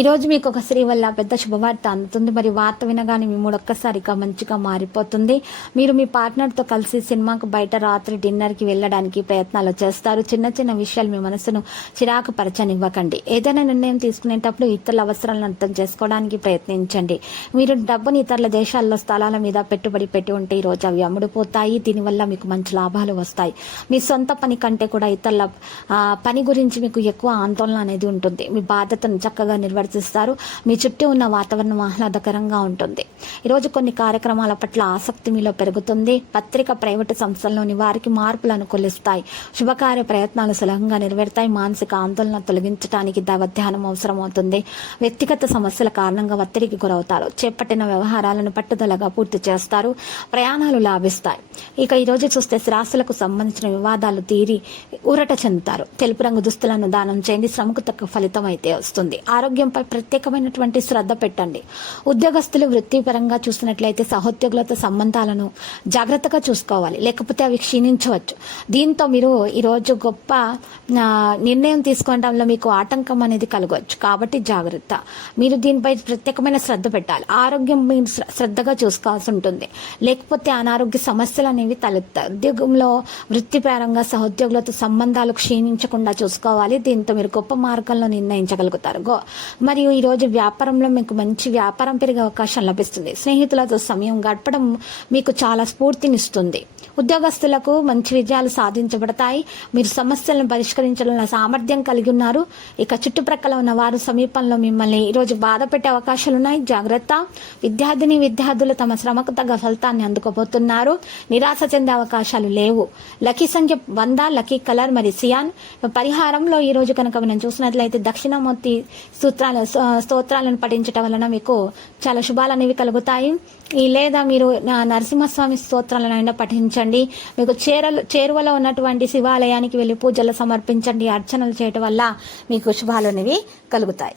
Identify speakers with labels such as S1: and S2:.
S1: ఈరోజు మీకు ఒక స్త్రీ వల్ల పెద్ద శుభవార్త అందుతుంది. మరి వార్త వినగానే మీ మూడు ఒక్కసారిగా మంచిగా మారిపోతుంది. మీరు మీ పార్ట్నర్తో కలిసి సినిమాకు బయట రాత్రి డిన్నర్కి వెళ్ళడానికి ప్రయత్నాలు చేస్తారు. చిన్న చిన్న విషయాలు మీ మనసును చిరాకు పరచనివ్వకండి ఏదైనా నిర్ణయం తీసుకునేటప్పుడు ఇతరుల అవసరాలను అర్థం చేసుకోవడానికి ప్రయత్నించండి. మీరు డబ్బుని ఇతరుల దేశాల్లో స్థలాల మీద పెట్టుబడి పెట్టి ఉంటే ఈ రోజు అవి అమ్ముడుపోతాయి. దీనివల్ల మీకు మంచి లాభాలు వస్తాయి. మీ సొంత పని కంటే కూడా ఇతరుల పని గురించి మీకు ఎక్కువ ఆందోళన అనేది ఉంటుంది. మీ బాధ్యతను చక్కగా ప్రదర్శిస్తారు. మీ చుట్టూ ఉన్న వాతావరణం ఆహ్లాదకరంగా ఉంటుంది. ఈరోజు కొన్ని కార్యక్రమాల పట్ల ఆసక్తి మీలో పెరుగుతుంది. పత్రిక ప్రైవేటు సంస్థల్లోని వారికి మార్పులు అనుకూలిస్తాయి. శుభకార్య ప్రయత్నాలు సులభంగా నెరవేరుతాయి. మానసిక ఆందోళన తొలగించడానికి దైవధ్యానం అవసరమవుతుంది. వ్యక్తిగత సమస్యల కారణంగా ఒత్తిడికి గురవుతారు. చేపట్టిన వ్యవహారాలను పట్టుదలగా పూర్తి చేస్తారు. ప్రయాణాలు లాభిస్తాయి. ఇక ఈరోజు చూస్తే శ్రాస్తులకు సంబంధించిన వివాదాలు తీరి ఊరట చెందుతారు. తెలుపు రంగు దుస్తులను దానం చేయండి శ్రమకు తక్కువ ఫలితం అయితే వస్తుంది. ఆరోగ్యంపై ప్రత్యేకమైనటువంటి శ్రద్ధ పెట్టండి. ఉద్యోగస్తులు వృత్తిపరంగా చూసినట్లయితే సహోద్యోగులతో సంబంధాలను జాగ్రత్తగా చూసుకోవాలి. లేకపోతే అవి క్షీణించవచ్చు. దీంతో మీరు ఈరోజు గొప్ప నిర్ణయం తీసుకోవడంలో మీకు ఆటంకం అనేది కలగవచ్చు. కాబట్టి జాగ్రత్త. మీరు దీనిపై ప్రత్యేకమైన శ్రద్ధ పెట్టాలి. ఆరోగ్యం మీరు శ్రద్ధగా చూసుకోవాల్సి ఉంటుంది. లేకపోతే అనారోగ్య సమస్యలు అనేవి తలెత్తాయి ఉద్యోగంలో వృత్తిపరంగా సహోద్యోగులతో సంబంధాలు క్షీణించకుండా చూసుకోవాలి. దీంతో మీరు గొప్ప మార్గంలో నిర్ణయించగలుగుతారు. గో మరియు ఈరోజు వ్యాపారంలో మీకు మంచి వ్యాపారం పెరిగే అవకాశం లభిస్తుంది. స్నేహితులతో సమయం గడపడం మీకు చాలా స్ఫూర్తినిస్తుంది. ఉద్యోగస్తులకు మంచి విజయాలు సాధించబడతాయి. మీరు సమస్యలను పరిష్కరించడంలో సామర్థ్యం కలిగి ఉన్నారు. ఇక చుట్టుప్రక్కల ఉన్న వారు సమీపంలో మిమ్మల్ని ఈరోజు బాధ పెట్టే అవకాశాలు ఉన్నాయి జాగ్రత్త. విద్యార్థిని విద్యార్థులు తమ శ్రమకు తగ్గ ఫలితాన్ని అందుకోబోతున్నారు. నిరాశ చెందే అవకాశాలు లేవు. లకీ సంఖ్య వంద లకీ కలర్ మరి సియాన్. పరిహారంలో ఈ రోజు కనుక మనం చూసినట్లయితే దక్షిణమూర్తి సూత్రాల స్తోత్రాలను పఠించడం వలన మీకు చాలా శుభాలు అనేవి కలుగుతాయి. ఈ లేదా మీరు నా నరసింహస్వామి స్తోత్రాలను అయినా పఠించండి. మీకు చేరలు చేరువలో ఉన్నటువంటి శివాలయానికి వెళ్ళి పూజలు సమర్పించండి. అర్చనలు చేయటం వల్ల మీకు శుభాలు అనేవి కలుగుతాయి.